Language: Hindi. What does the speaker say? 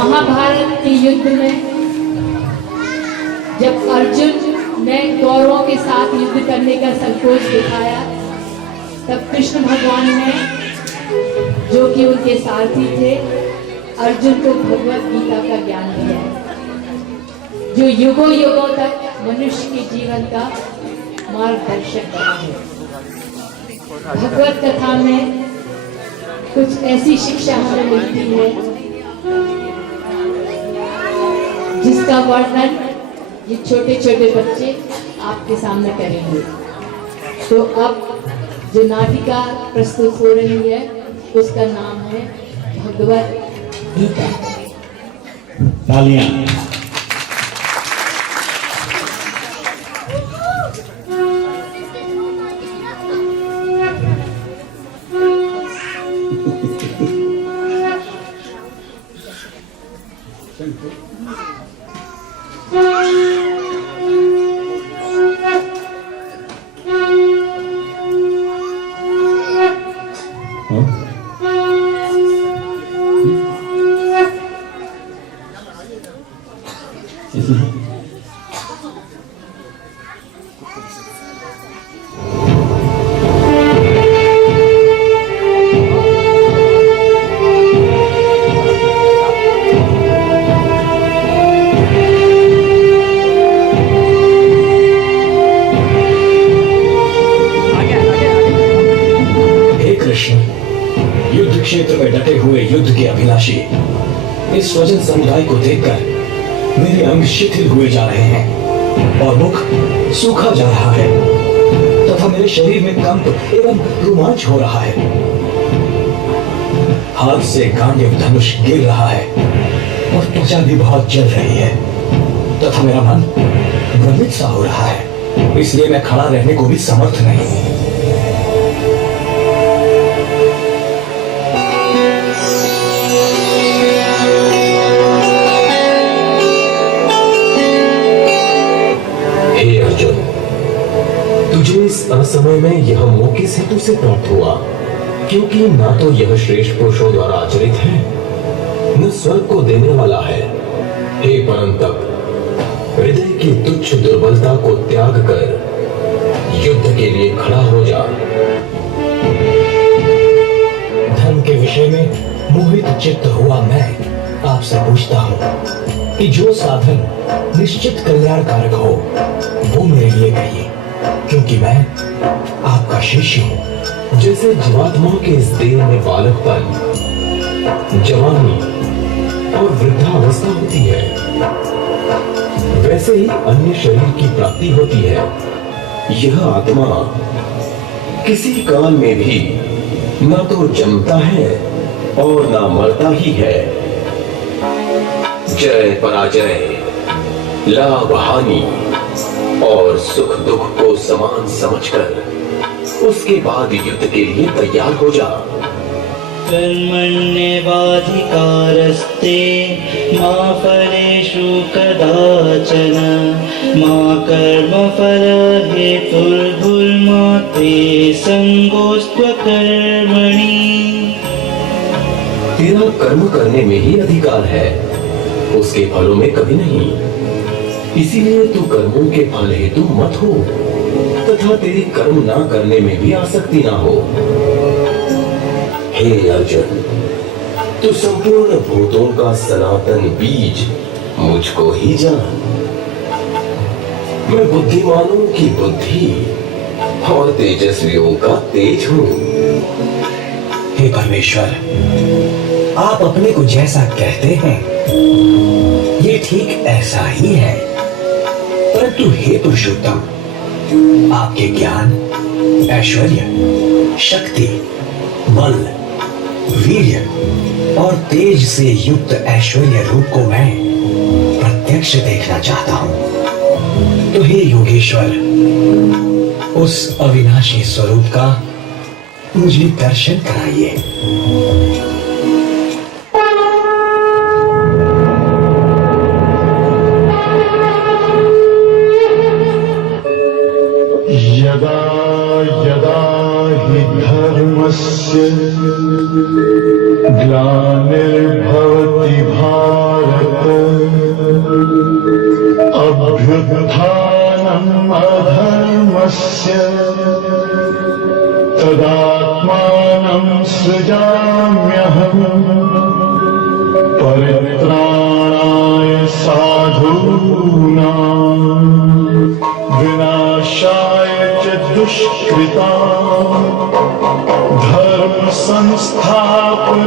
महाभारत के युद्ध में जब अर्जुन ने कौरवों के साथ युद्ध करने का संकोच दिखाया, तब कृष्ण भगवान ने, जो कि उनके सारथी थे, अर्जुन को भगवत गीता का ज्ञान दिया, जो युगों युगों तक मनुष्य के जीवन का मार्गदर्शक बना है। भगवत कथा में कुछ ऐसी शिक्षा हमें मिलती है जिसका वर्णन ये छोटे छोटे बच्चे आपके सामने करेंगे। तो अब जो नाटिका प्रस्तुत हो रही है उसका नाम है भगवत गीता। तालियां। युद्ध क्षेत्र में डटे हुए युद्ध के अभिलाषी इस स्वजन समुदाय को देखकर मेरे अंग शिथिल हुए जा रहे हैं और मुख सूखा जा रहा है तथा मेरे शरीर में कंप एवं रोमांच हो रहा है। हाथ से गांडीव धनुष गिर रहा है और त्वचा भी बहुत जल रही है तथा मेरा मन भ्रमित सा हो रहा है, इसलिए मैं खड़ा रहने को भी समर्थ नहीं। तुझे इस असमय में यह मोह किस हेतु से प्राप्त हुआ? क्योंकि ना तो यह श्रेष्ठ पुरुषों द्वारा आचरित है, न स्वर्ग को देने वाला है। हे परंतप, हृदय की तुच्छ दुर्बलता को त्याग कर युद्ध के लिए खड़ा हो जा। धर्म के विषय में मोहित चित्त हुआ मैं आपसे पूछता हूँ कि जो साधन निश्चित कल्याणकारक हो वो मेरे लिए कहिए, क्योंकि मैं आपका शिष्य हूं। जैसे जीवात्मा के इस देह में बालकपन, जवानी और वृद्धावस्था होती है, वैसे ही अन्य शरीर की प्राप्ति होती है। यह आत्मा किसी काल में भी न तो जन्मता है और न मरता ही है। जय पराजय, लाभ हानि और सुख दुख को समान समझकर उसके बाद युद्ध के लिए तैयार हो जा। कर्मण्येवाधिकारस्ते मा फलेषु कदाचन मा कर्मफल हेतुर्भुर्मा ते संगोस्त्वकर्मणि। तेरा कर्म करने में ही अधिकार है, उसके फलों में कभी नहीं। इसीलिए तू कर्मों के फल हेतु मत हो तथा तेरी कर्म ना करने में भी आसक्ति ना हो। हे अर्जुन, तू संपूर्ण भूतों का सनातन बीज मुझको ही जान। मैं बुद्धिमानों की बुद्धि और तेजस्वियों का तेज हूं। हे परमेश्वर, आप अपने को जैसा कहते हैं ये ठीक ऐसा ही है, परंतु हे पुरुषोत्तम, आपके ज्ञान, ऐश्वर्य, शक्ति, बल, वीर्य और तेज से युक्त ऐश्वर्य रूप को मैं प्रत्यक्ष देखना चाहता हूं। तो हे योगेश्वर, उस अविनाशी स्वरूप का मुझे दर्शन कराइए। यदा यदा हि धर्मस्य ग्लानिर्भवति भारत धर्मस्य तदात्मानं सृजाम्यहम् परित्राणाय साधूनां विनाशाय च दुष्कृताम् धर्म संस्थापनार्थाय